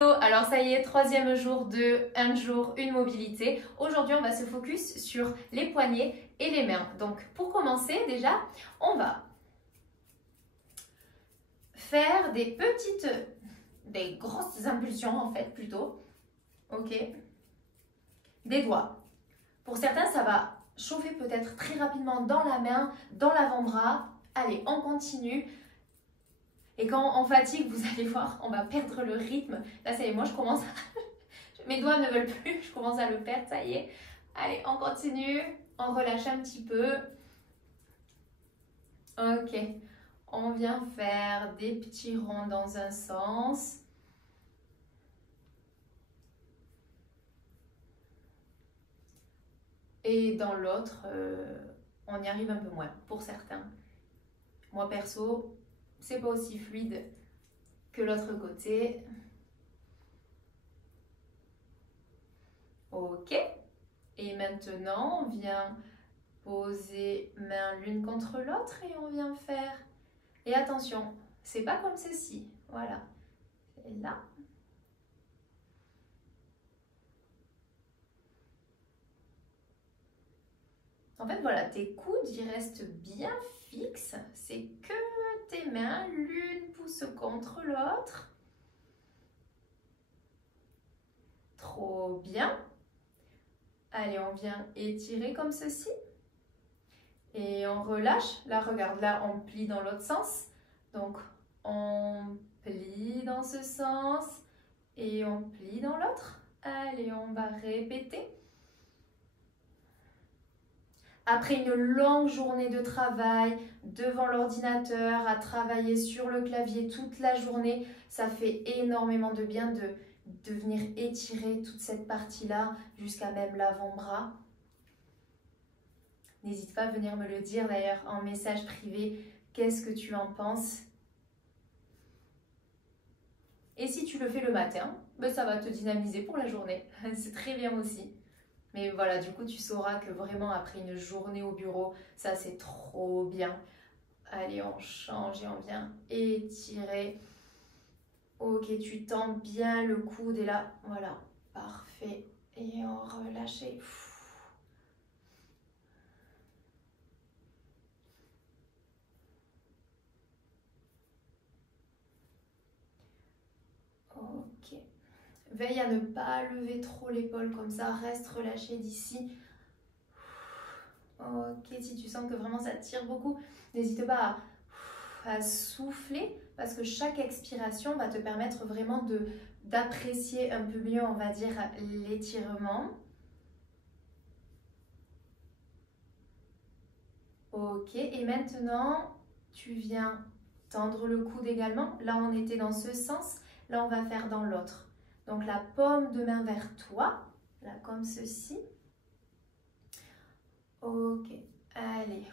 Alors ça y est, troisième jour de un jour, une mobilité. Aujourd'hui, on va se focus sur les poignets et les mains. Donc pour commencer déjà, on va faire des grosses impulsions en fait plutôt. Ok, des doigts. Pour certains, ça va chauffer peut-être très rapidement dans la main, dans l'avant-bras. Allez, on continue. Et quand on fatigue, vous allez voir, on va perdre le rythme. Là, ça y est, moi je commence mes doigts ne veulent plus, je commence à le perdre, ça y est. Allez, on continue, on relâche un petit peu. Ok, on vient faire des petits ronds dans un sens. Et dans l'autre, on y arrive un peu moins, pour certains. Moi, perso, c'est pas aussi fluide que l'autre côté. Ok, et maintenant, on vient poser main l'une contre l'autre et on vient faire. Et attention, c'est pas comme ceci. Voilà. Et là. En fait, voilà, tes coudes, ils restent bien fixes. C'est que tes mains, l'une pousse contre l'autre. Trop bien. Allez, on vient étirer comme ceci. Et on relâche. Là, regarde, là, on plie dans l'autre sens. Donc, on plie dans ce sens et on plie dans l'autre. Allez, on va répéter. Après une longue journée de travail devant l'ordinateur, à travailler sur le clavier toute la journée, ça fait énormément de bien de venir étirer toute cette partie-là jusqu'à même l'avant-bras. N'hésite pas à venir me le dire d'ailleurs en message privé, qu'est-ce que tu en penses? Et si tu le fais le matin, ben ça va te dynamiser pour la journée, c'est très bien aussi. Mais voilà, du coup, tu sauras que vraiment, après une journée au bureau, ça, c'est trop bien. Allez, on change et on vient étirer. Ok, tu tends bien le coude et là, voilà, parfait. Et on relâche. Ok. Veille à ne pas lever trop l'épaule comme ça, reste relâché d'ici. Ok, si tu sens que vraiment ça tire beaucoup, n'hésite pas à souffler parce que chaque expiration va te permettre vraiment d'apprécier un peu mieux, on va dire, l'étirement. Ok, et maintenant, tu viens tendre le coude également. Là, on était dans ce sens. Là, on va faire dans l'autre. Donc, la paume de main vers toi, là, comme ceci. Ok, allez.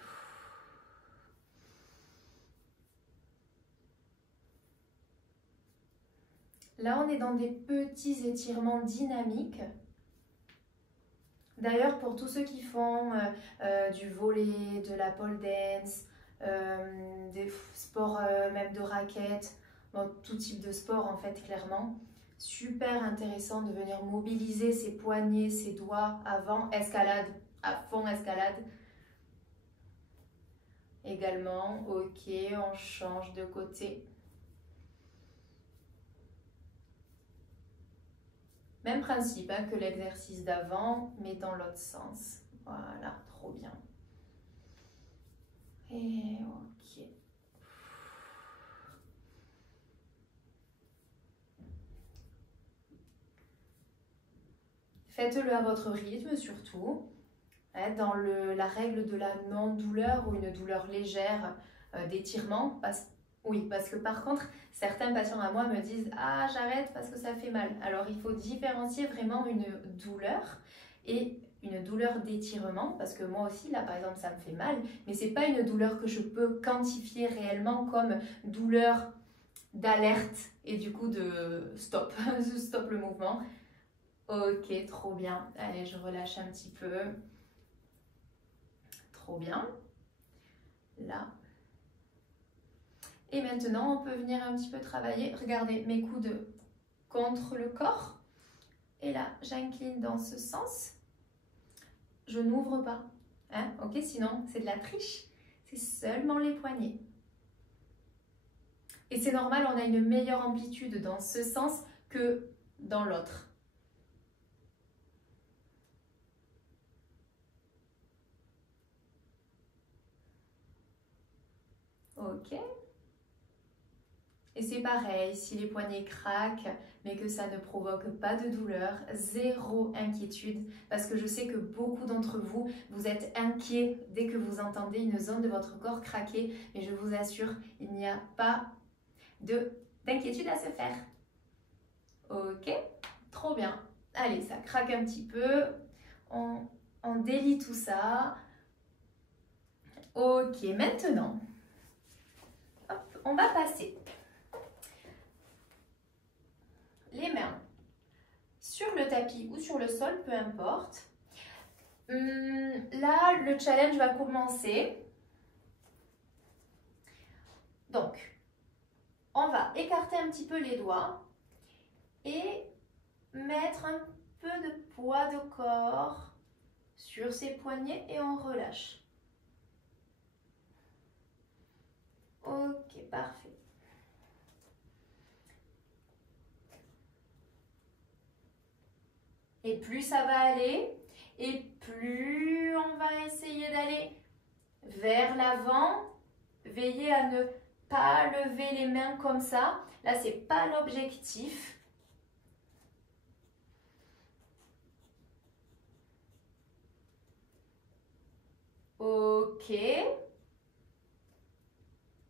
Là, on est dans des petits étirements dynamiques. D'ailleurs, pour tous ceux qui font du volley, de la pole dance, des sports même de raquettes, bon, tout type de sport en fait, clairement, super intéressant de venir mobiliser ses poignets, ses doigts avant, escalade, à fond escalade. Également, ok, on change de côté. Même principe hein, que l'exercice d'avant, mais dans l'autre sens. Voilà, trop bien. Et ok. Faites-le à votre rythme surtout, hein, dans la règle de la non-douleur ou une douleur légère d'étirement. Oui, parce que par contre, certains patients à moi me disent « Ah, j'arrête parce que ça fait mal ». Alors, il faut différencier vraiment une douleur et une douleur d'étirement, parce que moi aussi, là, par exemple, ça me fait mal, mais ce n'est pas une douleur que je peux quantifier réellement comme douleur d'alerte et du coup de stop, stop le mouvement. Ok, trop bien. Allez, je relâche un petit peu. Trop bien. Là. Et maintenant, on peut venir un petit peu travailler. Regardez, mes coudes contre le corps. Et là, j'incline dans ce sens. Je n'ouvre pas. Hein? Ok, sinon, c'est de la triche. C'est seulement les poignets. Et c'est normal, on a une meilleure amplitude dans ce sens que dans l'autre. Ok. Et c'est pareil, si les poignets craquent, mais que ça ne provoque pas de douleur, zéro inquiétude, parce que je sais que beaucoup d'entre vous, vous êtes inquiets dès que vous entendez une zone de votre corps craquer, mais je vous assure, il n'y a pas d'inquiétude à se faire. Ok, trop bien. Allez, ça craque un petit peu, on délie tout ça. Ok, maintenant, hop, on va passer les mains sur le tapis ou sur le sol, peu importe. Là, le challenge va commencer. Donc, on va écarter un petit peu les doigts et mettre un peu de poids de corps sur ses poignets et on relâche. Ok, parfait. Et plus ça va aller, et plus on va essayer d'aller vers l'avant. Veillez à ne pas lever les mains comme ça. Là, ce n'est pas l'objectif. Ok.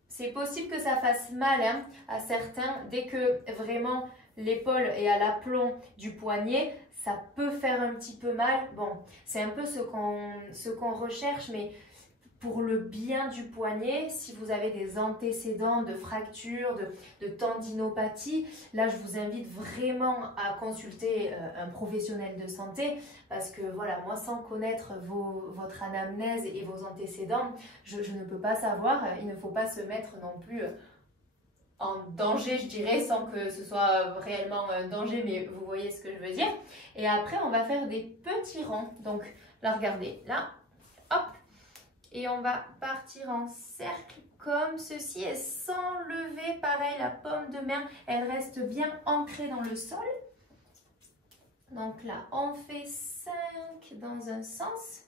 C'est possible que ça fasse mal hein, à certains. Dès que vraiment l'épaule est à l'aplomb du poignet, ça peut faire un petit peu mal. Bon, c'est un peu ce qu'on recherche, mais pour le bien du poignet, si vous avez des antécédents de fractures, de tendinopathie, là je vous invite vraiment à consulter un professionnel de santé parce que voilà, moi sans connaître votre anamnèse et vos antécédents, je ne peux pas savoir. Il ne faut pas se mettre non plus en danger, je dirais, sans que ce soit réellement un danger, mais vous voyez ce que je veux dire. Et après, on va faire des petits ronds. Donc là, regardez, là, hop. Et on va partir en cercle comme ceci et sans lever, pareil, la paume de main, elle reste bien ancrée dans le sol. Donc là, on fait 5 dans un sens.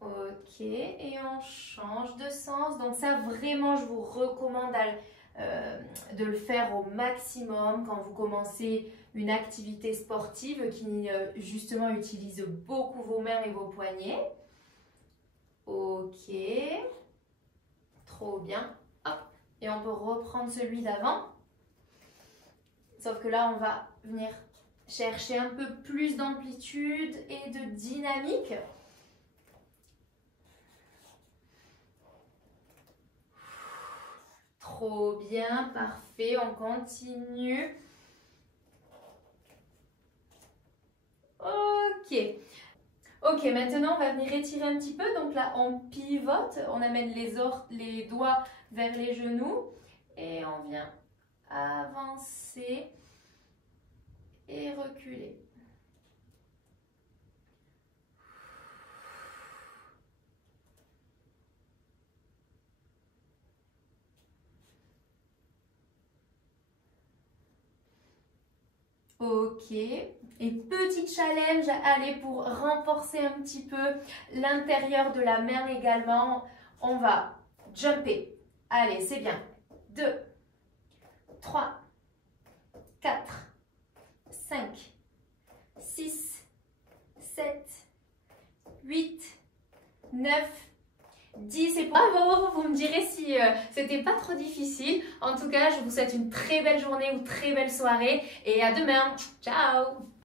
Ok, et on change de sens. Donc ça, vraiment, je vous recommande de le faire au maximum quand vous commencez une activité sportive qui justement utilise beaucoup vos mains et vos poignets. Ok, trop bien. Hop. Et on peut reprendre celui d'avant. Sauf que là, on va venir chercher un peu plus d'amplitude et de dynamique. Trop bien, parfait, on continue. Ok. Ok, maintenant on va venir étirer un petit peu. Donc là, on pivote, on amène les doigts vers les genoux et on vient avancer et reculer. Ok, et petit challenge, allez, pour renforcer un petit peu l'intérieur de la main également, on va jumper. Allez, c'est bien. 2, 3, 4, 5, 6, 7, 8, 9, 10 et bravo, vous me direz si c'était pas trop difficile. En tout cas, je vous souhaite une très belle journée ou très belle soirée et à demain. Ciao!